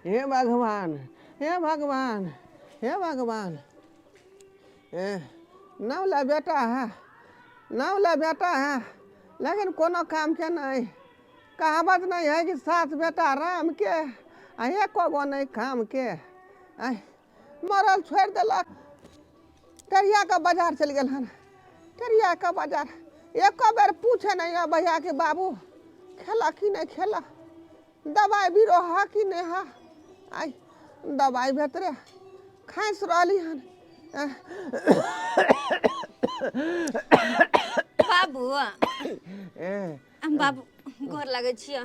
हे भगवान, हे भगवान, हे भगवान। नौला बेटा है, नौला बेटा है, लेकिन कोनो काम के नहीं। कहावत नहीं है कि 7 बेटा राम के आ एको गो नहीं काम के। मरल छोड़ दिलक, टेरिया का बाजार चल गए हन। टेरिया का बाजार एको बेर पूछे नहीं है भैया के बाबू खेला कि नहीं खेला, दवाई बीरो हा कि नहीं हा। आई दवाई भेतरे खाइस रही हन। बाबू बाबू गोर लगे छियै।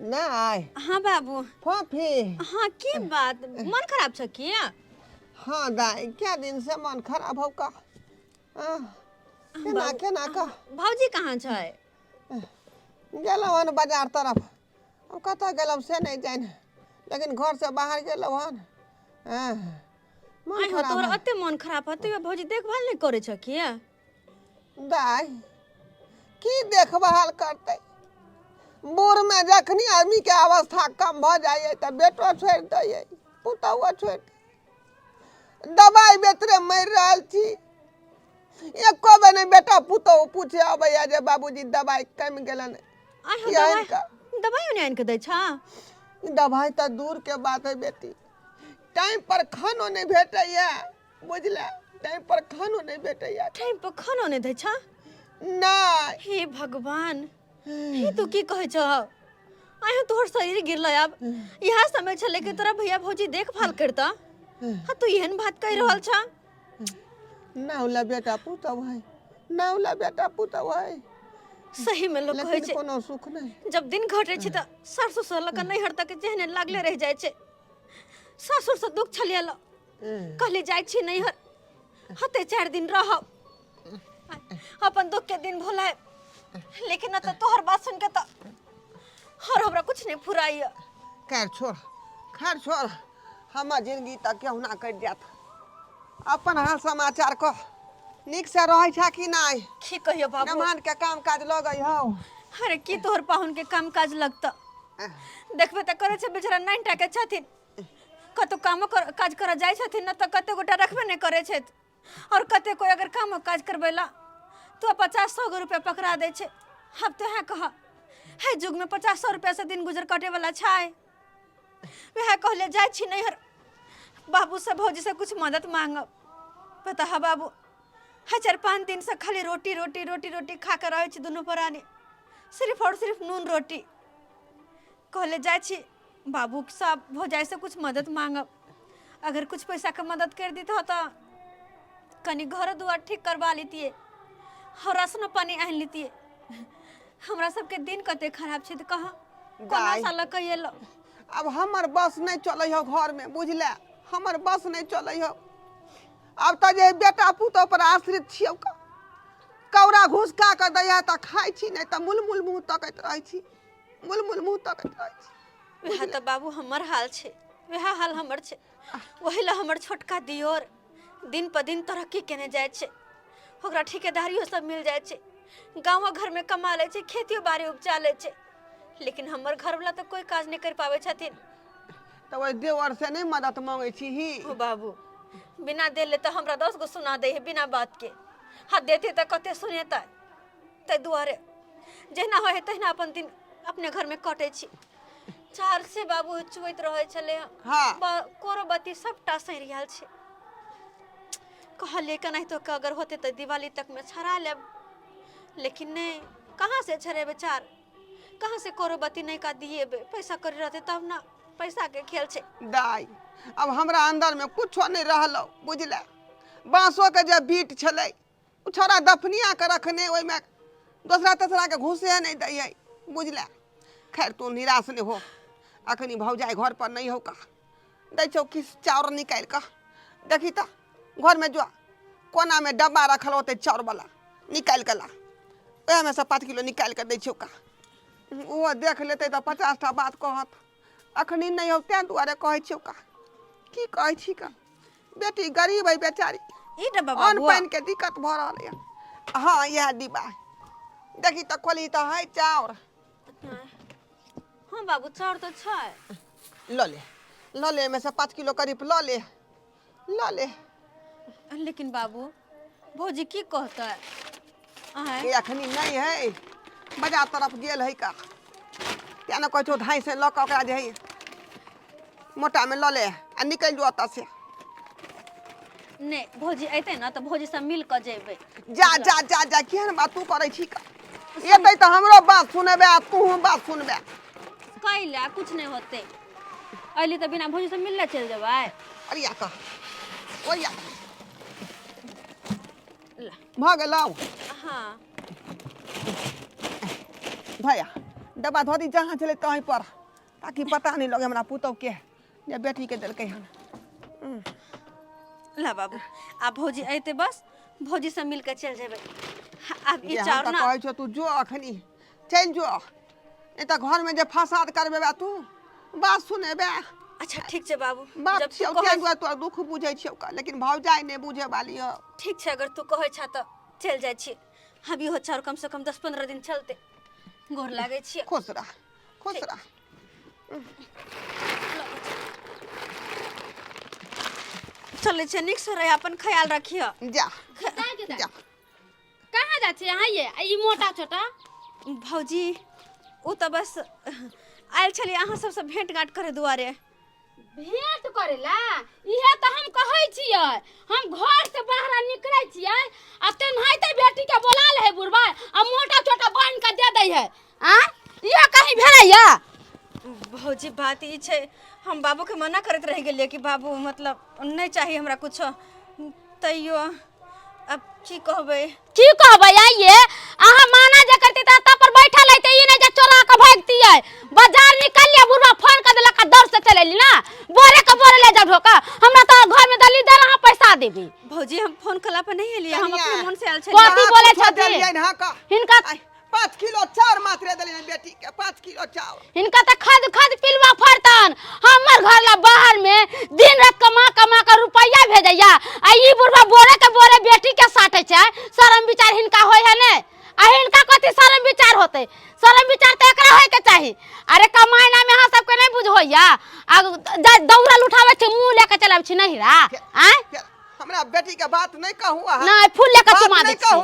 नहीं हाँ बाबू। फोफी। हाँ की बात, मन खराब छ की? हाँ दाई, क्या दिन से मन खराब हो का? केना केना का? भौजी कहाँ छै? गेलौ हन बाजार तरफ। हम कतऽ गेलौ से नहीं जान, लेकिन घर से बाहर गेलौ हन। मन आई हो खराब तोहर है। अते मन खराब हते भौजी देखभाल नहीं करे छ की? दाई की देखभाल करते? बूढ़ में जखनी आदमी के अवस्था कम भ जाए तो बेटो छोड़ दिए, पुतहुओ छोड़। दवाई बेतरे मर रहल छी, एको बेर नहीं बेटा पुतहु पूछे अबैया जे बाबूजी दवाई कम गेलन। आई हो दवाई नहीं आन के दै छ? दवाई तो दूर के बात है बेटी, टाइम पर खानो नहीं भेटैया, बुझला? टाइम पर खानो नहीं भेटैया। टाइम पर खानो नहीं दै छ? नहीं। हे भगवान, हे तू की कहे छ? आई हो तोहर शरीर गिरलै अब। यह समय छले के तोरा भैया भौजी देखभाल करता। हाँ तू एहन बात कह रहल छ? नौला बेटा पुतहु है, नौला बेटा पुतहु है, सही में लोग कहे लेकिन छै कोनो सुख नहीं। जब दिन घटे छै त सासुर से लक नैहर तक जेहने लागले रह जाय छै। सासुर से दुख छलियल, कहले जाय छी नैहर, हते 4 दिन रहब, अपन दुख के दिन भुलाए। लेकिन न त तोहर बात सुन के त और हमरा कुछ नहीं फुराई। खैर छोड़, हमार जिंदगी तक केहू ना कट जात। अपन हाल समाचार कह, निक से रहे छा कि नहीं? की कहियो बाबू, नमान के काम काज लगई हो। अरे की तोहर पाहुन के काम काज लगता? देखबे त करे छै बेचारा 9 टा के छथिन, कतो काम काज कर जाय छथिन न त कते गोटा रखबे नहीं करे छै, और कते कोई अगर काम काज करबेला तो 50-100 रुपया पकड़ा दे छे। अब तो है कहा है जुग में 50-100 रुपया से दिन गुजर कटे वाला छै। वह कहले जाय छी नैहर, बाबू से भौजी से कुछ मदद मांगब। पता है बाबू, है 4-5 दिन से खाली रोटी खा कर रहे छी दोनों प्राणी, सिर्फ और सिर्फ नून रोटी। कहले जाय छी बाबू सब भौजाई से कुछ मदद मांगब। अगर कुछ पैसा का मदद कर दी तो कनी घर दुआर ठीक करवा लेतिए और राशन पानी आन लेतिए। हमरा सबके दिन कते खराब छै त कहा कोना साल कइलो। अब हमर बस नहीं चले हो घर में, बुझला? हमर बस नहीं चले हो। अब तो जे बेटा पुतहु पर आश्रित छियौ का, कौड़ा घूस खा के दैया त खाई छी, नहीं त मुलमुल मुंह तकैत रहै छी, मुलमुल मुंह तकैत रहै छी। वह तो बाबू हमर हाल छे, वह हाल हमर छे। वही ला हमर छोटका दियोर दिन पर दिन तरक्की केने जाय छे, ओकरा ठेकेदारियो सब मिल जाय छे, गाँव घर में कमा ले छे, खेतियो बाड़ी उपजा ले छे। लेकिन हमर घर वाला तो कोई काज नहीं कर पावे छथिन। तो वही देवर से नहीं मदद मांगे छी ही? ओ बाबू, बिना देले तो हमरा 10 गो सुना दे है बिना बात के। हाथ देते तो कते सुनेता, ते दुआरे जहना होय तहना अपन दिन अपने घर में कटे छी। 4 से बाबू चुवैत रहे छले। हाँ। कोरो बत्ती सबटा सरियाल छे। कहले कनाहि तो अगर होते तो दिवाली तक में छरा लेब, लेकिन नहीं, कहाँ से छरेबे? 4 कहाँ से कोरो बत्ती नहीं का दिएबे? पैसा कर रहते तब ना, पैसा के खेल छे। दाई अब हमरा अंदर में कुछ नहीं रहलो, बुझला? बांसो के जब बीट छले, उ छोरा दफनिया के रखने, ओइ में दूसरा तेसरा के घुसे नहीं दै, बुझला? खैर तू निराश नहीं हो, अखनी भौजाई घर पर नहीं हो का, दै छौ किस चाउर निकाल का, देखी तो घर में जो कोना में डब्बा रखल होते चाउर वाला, निकाल के ला ओहे में से 5 किलो निकाल के दै छियौ का वो देख लेते तो 50 टा बात कहत अखनी नहीं हो तें दुआरे कहै छियौ का की कहै छी का बेटी गरीब है बेचारी ई डब्बा अन्न बाबू पानि के दिक्कत भ रहल है हाँ यह डिब्बा देखी तो खोली तो है चाउर हाँ बाबू चाउर तो छै ल ले में से 5 किलो करीब ल ले लेकिन बाबू भौजी की कहता है ये अखनी नहीं है बाजार तरफ गेल है का क्या ना कहै धाई से लऽ कऽ ओकरा जे है मोटा में ल ले आ निकल जो ओतऽ से नहीं भौजी अइते ना तो भौजी से मिल कर जेबै जा जा जा जा केहन बात तू करै छी का एतै तो हमरो बात सुनेबे आ तू बात सुनबे कैला कुछ नहीं होते अली तो बिना भौजी से मिलने चल जेबै अरे या का ओया ला भ गेलौ हाँ भैया डब्बा धो दी जहाँ चले तहीं पर ताकि पता नहीं लगे हमरा पुतौ के या बेटी के देलकै हन ला बाबू आप भौजी अइते बस भौजी से मिल के चल जेबै अब ई ये चाउर हम ना कहै छौ तू जो अखनी चल जो नहीं तो घर में जे फसाद करबे बा तू बात सुनेबे अच्छा ठीक छै बाबू बात जब छियौ तू के कहै तोरा दुख बुझै छियौ का लेकिन भौजाई नहीं बुझे वाली हो ठीक छै अगर तू कहै छ त चल जाइ छी हम इहो चाउर कम से कम 10-15 दिन चलते गोर लागै छी खुश रह चले छै नीक से रह अपन ख्याल रखियो जा जा कहाँ जा छियै अहाँ ये ई मोटा छोटा भौजी ओ तो बस आयल छली अहाँ सबसे भेंट घाट करे दुआरे भेंट करेला इहे तो हम कहै छियै हम घर से बाहर निकलै छियै आ तेनाहिते बेटी के बोला ले है बुढ़बा आ मोटा छोटा बांध के दे दै है आ ये कहीं भेलैया भौजी बात ई छै हम बाबू के मना करत रह गेलिए कि बाबू मतलब नहीं चाहिए हमरा कुछ तैयो अब की कहबै आइए अहाँ माना जे करती त ता पर बैठल है त ई नहीं जे चोरा के भागती है बाजार निकलिए बुढ़बा फोन कर देलक दौड़ से चलेली ना बोरे ले जा ढोका हमरा तो घर में दली दे रहा पैसा देबी भौजी हम फोन कला पर नहीं एलिए हम अपने मन से आयल छली कथी बोले छथि हिनका 5 किलो चाउर मात्र देलियन बेटी के 5 किलो चाउर इनका तो खद पिलवा फरतन हमर घर ला बाहर में दिन रात कमा के रुपया भेजैया आ ई बुढ़वा बोरे बेटी के साटे छै शरम विचार हिनका होय है ने आ हिनका कथी शरम विचार होते शरम विचार तो एकरा होय के चाही अरे कमाइना में अहाँ सबके नहीं बुझ होइया आ दौड़ल उठावे छै मुंह लेके चलावे छै नहिरा आ हमरा बेटी के बात नहीं कहू नहीं फूल लेके चुमा दे छी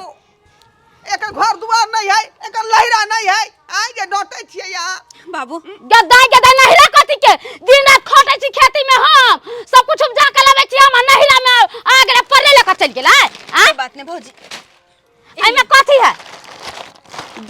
एक घर दुआर नहीं है एक लहिरा नहीं है आई जे डटे छियै यहाँ बाबू गद्दा नहिरा कथी के दिन रात खटै छी खेती में हम सब कुछ उपजा के लाबै छी हम नहिरा में आगरे परे लेके चल गेलै आ बात नहीं भौजी एमे कथी है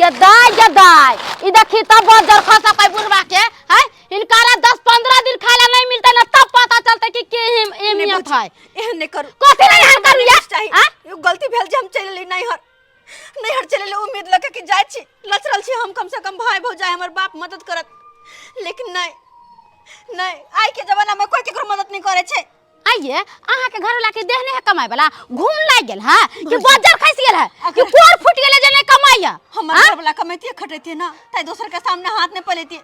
गदाई ई देखी तब बजर खसा पे बुढ़वा के है इनकारा 10-15 दिन खाला नहीं मिलता ना तब पता चलता कि के एमियत है एहन नहीं करू कथी नहीं हर करू या यो गलती भेल जे हम चलली नहीं हर चलले उम्मीद लगे कि जाय छी लचरल छी हम कम से कम भाई भौजाई हमर बाप मदद करत लेकिन नहीं आई के जमाना में कोई केकरो मदद नहीं करे छै आइए अहाँ के घर वाला के देहने है कमाई वाला घूम लाग गेल है कि बजर खस गेल है कि कोर फुट गेल जे नहीं कमाइया हमर घर वाला कमाइती खटैती ना ताई दोसर के सामने हाथ नहीं पलेती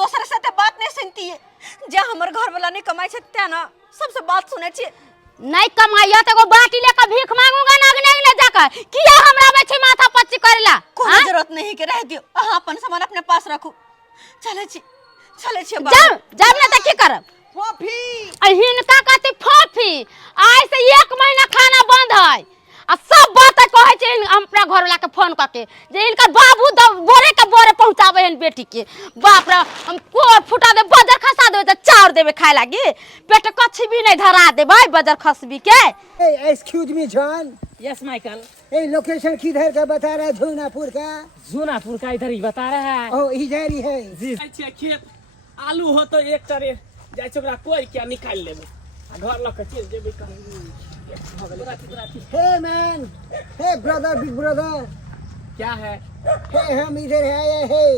दोसर से ते बात नहीं सुनती जे हमर घर वाला नहीं कमाई छै त ना सबसे बात सुनै छी नहीं कमाइया तो एगो बाटी लेकर भीख मांगूंगा नागने ले जाकर किया हमरा बेचे माथा पच्ची करेला कोई जरूरत नहीं के रह दियो अहाँ अपन सामान अपने पास रखू चले छी जब ना त की करब फोफी हिनका कहते फोफी आज से 1 महीना खाना बंद है आ सब बात कहै छै अपना घर वाला के फोन करके जे इनका बाबू बोरे के बोरे पहुंचावे हन बेटी के बाप रे हम कोर फुटा दे बजर खसा दे त चाउर देबे खाए लागी पेट कछ भी नहीं धरा देबै बजर खसबी के excuse me John yes Michael ये लोकेशन किधर का बता रहा है जूनापुर का इधर ही बता रहा है ओ इधर ही है जी खेत आलू हो तो एक टरे जाय छै ओकरा कोइ क्या निकाल लेबे आ घर लक चल जेबे हे मैन हे ब्रदर बिग ब्रदर क्या है हे हम इधर आए हैं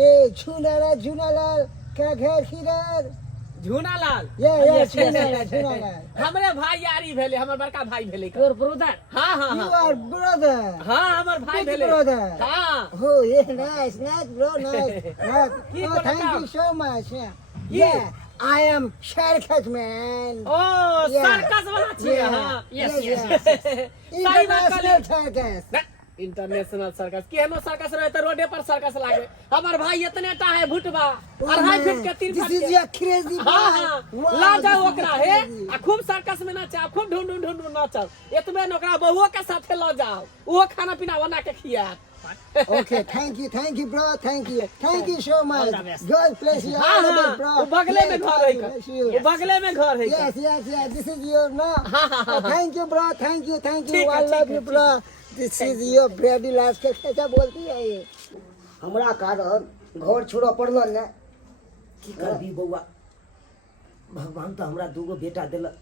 ये झूलालाल का घर किधर झूनालाल Yes, Jhunalal. हमरे भाई यारी भेले हमर बड़का भाई भेले तोर ब्रदर हाँ हाँ You हाँ are brother. हाँ हमर भाई Big भेले brother. हाँ Oh, yeah, nice, bro, nice. Keep Oh, on thank account. you so much. Yeah, I am Sharkat, man. ओ Yeah. सर्कस वाला छिए Yeah. हाँ Yes, yes, yes. सही बात International कहले circus. इंटरनेशनल सर्कस केहनो सर्कस रहे तो रोडे पर सर्कस लागे हमर भाई इतने टा है भुटबा Oh, 2.5 man. फीट के 3 This फीट is के your crazy हाँ boy. हाँ Wow, ला this जाओ is ओकरा your हे crazy. आ खूब सर्कस में नाचा खूब ढूंढ ढूंढ नाचल एतबे न ओकरा बहुओ के साथे ल जाओ वो खाना पीना बना के खिया Okay, thank you, bro. Thank you so much. the best. God bless you. हाँ All the हाँ best, bro. वो बगले में Yes, घर है God bless का you. वो बगले में घर है का Yes. This is your no. हाँ, हाँ, हाँ, Thank you, bro. Thank you. ठीक है, I love ठीक you, है, bro. This is your bready last के कैसा बोलती है ये? हमरा कारण घर छोड़ो पड़लो ने की करबी बौआ भगवान तो हमरा दूगो बेटा दिलक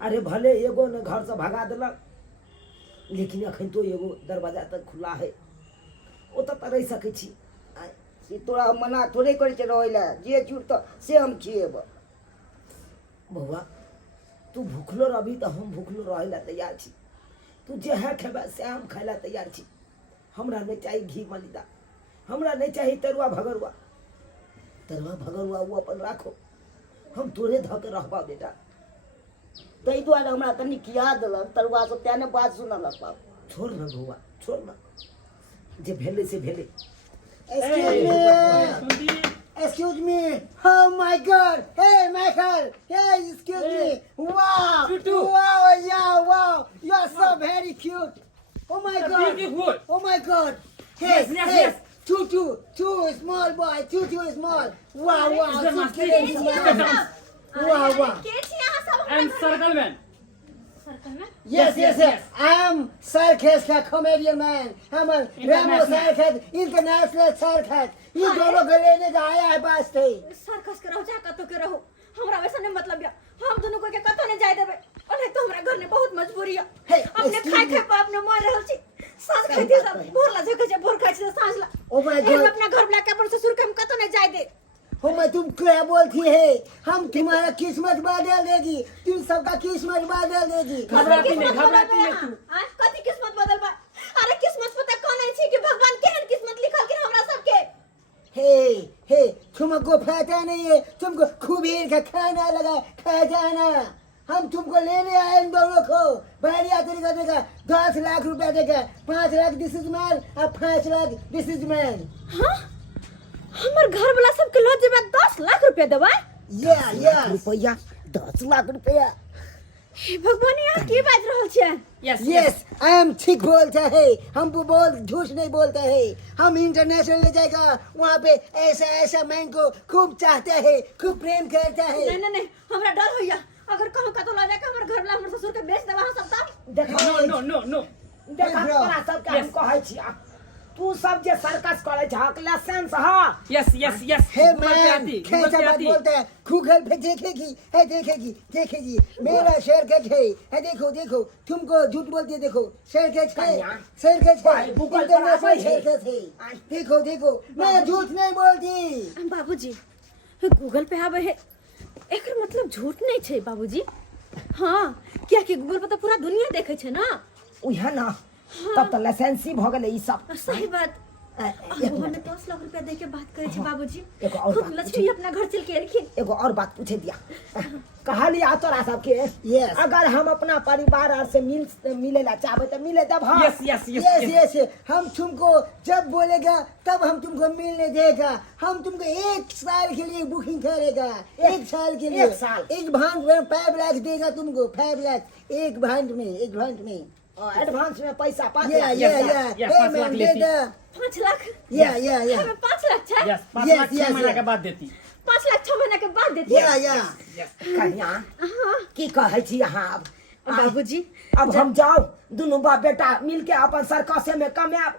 अरे भले एगो ने घर से भगा दिलक लेकिन अखन तो एगो दरवाजा तक खुला है ओ तो रह सकै छी से तोरा हम मना थोड़े करे छै रहै ला जे चूर तो से हम खिएब बौआ तू भूखलो रहबी तो हम भूखलो रहे ला तैयार छी तू जेहे खेबे से हम खाय ला तैयार छी हमरा नहीं चाहिए घी मलिदा हमरा नहीं चाहिए तरुआ भगरुआ वो अपन राखो हम तोरे ध के रहबा बेटा ताहि दुआरे हमरा तनी किया देलक तरुआ सब तेने बात सुनलक बाप छोड़ ना बौआ छोड़ ना जे भेले से भेले Excuse me. Oh my God. Hey, Michael. Hey, excuse me. Wow. Wow, yeah, wow. You are so very cute. Oh my God. Oh my God. Hey, hey. Two small boy. Two small. Wow. So crazy, man. Wow. के छी अहाँ सब And circle man. Yes. I am circus का comedian man. हम Ramo circus, international circus. ये दोनों को लेने का आया है बात थे. सर्कस के रहो चाहे कतो के रहो हमरा वैसा नहीं मतलब या हम दोनों को के कतो नहीं जाय देबे ओने तो हमरा घर में बहुत मजबूरी है Hey, अपने excuse खाए me. खाए पे अपने मर रहल छी सांस खाई थी सब भोर ला जके जे भोर खाई छी सांस ला Oh my हम God. अपना घर बुला के अपन ससुर के हम कतो नहीं जाय दे हो मैं तुम क्या बोलती है हम तुम्हारा किस्मत बदल देगी तुम सबका किस्मत बदल देगी घबराती नहीं तू आज कथी किस्मत बदल बा अरे किस्मत पता कौन है छी कि भगवान केहन किस्मत लिखल के हमरा सबके हे तुमको पता नहीं है तुमको खुबीर का खाना लगा खा जाना हम तुमको लेने आए इन दोनों को बढ़िया तरीका देगा 10 लाख रुपया देगा 5 लाख दिस इज मैन और 5 लाख दिस इज मैन हां हमर घर वाला सबके लॉज में 10 लाख रुपया देबा या रुपया 10 लाख रुपया हे भगवान यार की बात रहल छै यस आई एम ठीक बोलता है हम बोल झूठ नहीं बोलता है हम इंटरनेशनल ले जाएगा वहाँ पे ऐसा मैन को खूब चाहता है खूब प्रेम करता है नहीं हमरा डर होइया अगर कहूं का तो ला जाके हमर घर वाला हमर ससुर के बेच देबा हम सब तब देखा No. देखा तोरा सब के हम कहै छी तू सब जे सर्कस करे छ लाइसेंस हां Yes. हे मैन कैसा बात बोलता है गूगल पे देखेगी मेरा सर्कस है देखो तुमको झूठ बोलती है देखो सर्कस है गूगल पर आ इंटरनेशनल है। सर्कस है देखो मैं झूठ नहीं बोलती बाबूजी गूगल पे आवे है एकर मतलब झूठ नहीं छै बाबूजी हां क्या कि गूगल पे तो पूरा दुनिया देखे छै ना उहे ना तब तो लाइसेंसी भ गेलै ई सब सही बात एक हमने मिनट 10 लाख रुपया दे के बात करे छै बाबूजी एगो और खुद बात लक्ष्मी अपना घर चल के रखी एगो और बात पूछे दिया कहलिया तोरा सबके Yes. अगर हम अपना परिवार आर से मिले ला चाहबे तो मिले तब हाँ यस हम तुमको जब बोलेगा तब हम तुमको मिलने देगा हम तुमको 1 साल के लिए बुकिंग करेगा 1 साल के लिए 1 साल। एक भांड में 5 लाख देगा तुमको 5 लाख एक भांड में एडवांस में पैसा 5 या yes, 5 लाख लेती। देगा 5 लाख या हमें 5 लाख छै Yes, 5 Yes, लाख yes, 6 महीना yes. के बाद देती 5 लाख 6 महीना के बाद देती या कन्या की कहै छी अहाँ अब बाबूजी अब हम जाओ दुनू बाप बेटा मिलके अपन सर्कस में कमाब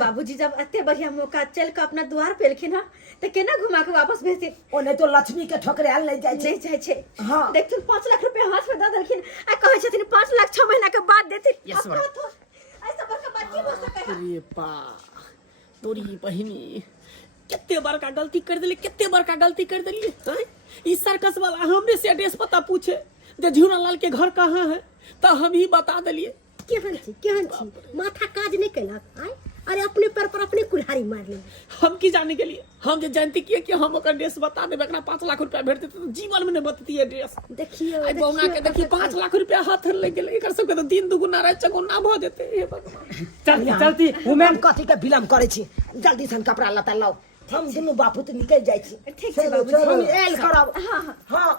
बाबूजी जब अत्ते बढ़िया मौका चल के अपना द्वार पे एलखिन ह त केना घुमा के वापस भेजती ओने तो लक्ष्मी के ठोकराल नहीं जाय छै नहीं जाय छै हाँ। देखथुन 5 लाख रुपया हाथ में दे देलखिन आ कहै छथिन 5 लाख 6 महीना के बाद देथिन Yes, ma'am. ऐसा बड़का बात की हो सकै है अरे बा तोरी बहिनी कितने बड़का गलती कर दिली, कितने बड़का गलती कर दिली। हैं? इस सर्कस वाला हमरे से एड्रेस पता पूछे जे झूना लाल के घर कहाँ है, तो हम ही बता दिलिए। केहन छी माथा काज नहीं केलक आय अरे अपने पैर पर अपने कुल्हाड़ी मार ले। हम की जाने के लिए हम जे जानती किए कि हम ओकर एड्रेस बता देबे, एकरा 5 लाख रुपया भेटते तो जीवन में नहीं बतती एड्रेस। देखियो आई बौना के देखिए 5 लाख रुपया हाथ ले गेले, एकर सबके तो दिन दुगुना रात चगुना भ जेते। हे भगवान चलती वुमेन कथी के विलम्ब करे छी, जल्दी सन कपड़ा लता लाओ, हम दुनू बापू तो निकल जाय छी। ठीक छै चलो, बाबूजी। चलो। हम एल करब। हाँ हाँ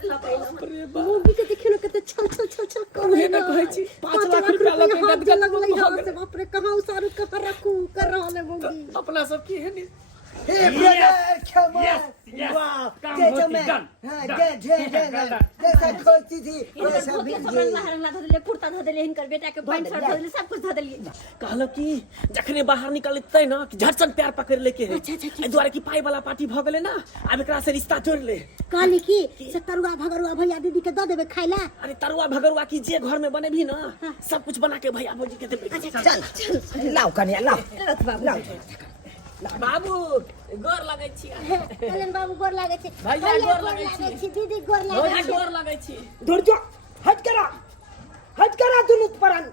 अरे बाप मोगी के देखियो कते छल कर हे ना कहै छी 5 लाख रुपया लगे गदगद लगलै भ हां से गेल। बाप रे कहां उसारू कहां रखू कर रहल है मोगी। अपना सब की है नी। Hey, brother, come on. yes. Wow, काम gentleman. होती, done, हाँ, done. done. जैसा खोलती थी वैसा सब बिक रंगला गई। रंगला धऽ देलिए, कुर्ता धऽ देलिए, हिनकर बेटा के पैंट शर्ट धऽ देलिए, सब कुछ धऽ देलिए। कहलो कि जखने बाहर निकलते ना कि झटसन प्यार पकड़ लेके है। एहि द्वारे कि पाई वाला पार्टी भ गेले ना, अब एकरा से रिश्ता जोड़ ले। कहली की से तरुआ भगरुआ भैया दीदी के द देबे खाइ ला। अरे तरुआ भगरुआ की जे घर में बने भी ना, सब कुछ बना के भैया भौजी के देबे। चल लाओ कन्या लाओ लाओ। बाबू गोर लगै छी, कलन बाबू गोर लागे छै, भैया गोर लगै छी, दीदी गोर लागे भौजी छै। गोर लगै छी। दूर जा, हट करा दुनू परन।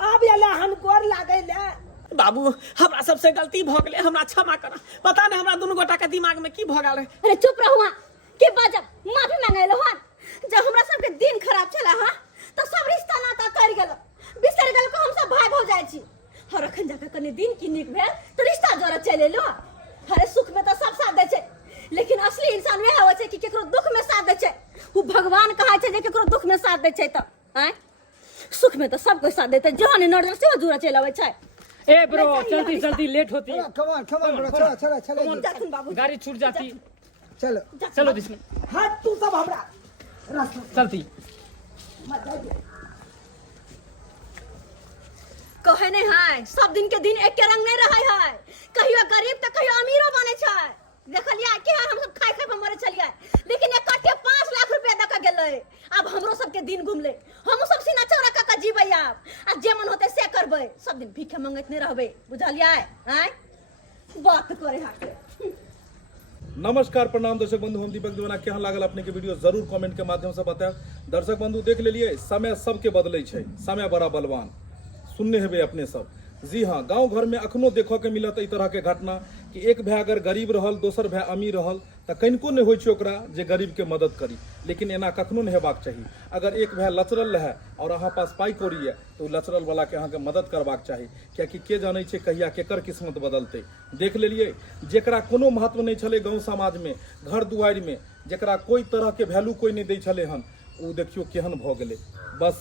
आब एला हम गोर लागे ले। बाबू हमरा सबसे गलती भ गेले, हमरा क्षमा कर। पता नहीं हमरा दुनू गोटा के दिमाग में की भ गेल है। अरे चुप रहुआ, के बाजब माफी मांगैलो हन। जब हमरा सबके दिन खराब चला हां तो सब रिश्ता नाता कर गेलो, बिसर गेल को हम सब भाई हो जाय छी। हर अखन जाके कने दिन की निक भेल तो रिश्ता जोड़ चले लो। हरे सुख में तो सब साथ दे छै, लेकिन असली इंसान वह होय छै कि केकरो दुख में साथ दे छै। वो भगवान कहा छै जे केकरो दुख में साथ दे छै त हैं, सुख में तो सब कोई साथ देते, जहां नजर से जुड़ा चल आवे छै। ए ब्रो जल्दी जल्दी लेट होती है, Come on, bro. चलो। जाथुन बाबू गाड़ी छूट जाती। चलो। चलो दिस हट तू सब हमरा चलती। कहे नहीं है सब दिन के दिन एक के रंग नहीं रहे है, कहियो गरीब तो कहियो अमीरो बने छै। देखलिए के हम सब खाइ खाइ पे मरे छलिए, लेकिन एकटे 5 लाख रुपया दक गेलै। अब हमरो सब के दिन घुमले, हम सब सीना चौड़ा क जीबै। अब जे मन होते से करबै, सब दिन भीखे मंगैत नहीं रहबै, बुझलिए हैं। बात करे हाके। नमस्कार प्रणाम दर्शक बंधु, हम दीपक दीवाना। केहन लागल अपने के वीडियो जरूर कमेंट के माध्यम से बताएब। दर्शक बंधु देख लेलिए, समय सबके बदलै छै, समय बड़ा बलवान। सुनने हेबे अपने सब। जी हाँ, गांव घर में अखनो देखो के मिलत ई तरह के घटना कि एक भाई अगर गरीब रहल, दोसर भाई अमीर रहल तो कनिको नहीं होइ छै ओकरा जे गरीब के मदद करी। लेकिन एना कखनो नहीं हेबाक चाही। अगर एक भाई लचरल रहे और अहाँ पास पाई कौड़ी है तो लचरल वाला के अहाँ के मदद करबाक चाही, कियाकि के जाने छै कहिया केकर किस्मत बदलते। देख लेलिए, जेकरा कोनो महत्व नहीं छले गाँव समाज में, घर दुआरि में, जेकरा कोई तरह के वैल्यू कोई नहीं दै छले हन, उ देखियो केहन भ गेले। बस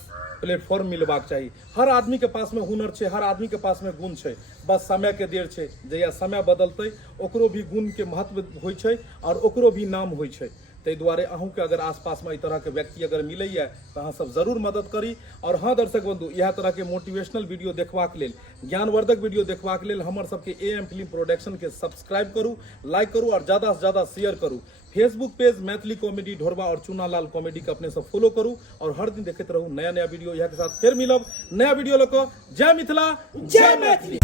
प्लेटफॉर्म मिलबाक चाही। हर आदमी के पास में हुनर छै, हर आदमी के पास में गुण छै, बस समय के देर छै। जहिया समय बदलते ओकरो भी गुण के महत्व होइ छै और ओकरो भी नाम होइ छै। ताहि दुआरे अहूँ के अगर आसपास में ई तरह के व्यक्ति अगर मिलैया तो अहाँ सब जरूर मदद करी। और हाँ दर्शक बंधु, यह तरह के मोटिवेशनल वीडियो देखबाक लेल, ज्ञानवर्धक वीडियो देखबाक लेल हमर सबके AM फिल्म प्रोडक्शन के सब्सक्राइब करू, लाइक करू और ज्यादा से ज्यादा शेयर करू। फेसबुक पेज मैथिली कॉमेडी ढोरबा और चूनालाल कॉमेडी के अपने सब फॉलो करू और हर दिन देखते रहू नया नया वीडियो। यहाँ के साथ फिर मिलब नया वीडियो लेकर। जय मिथिला, जय मैथिली।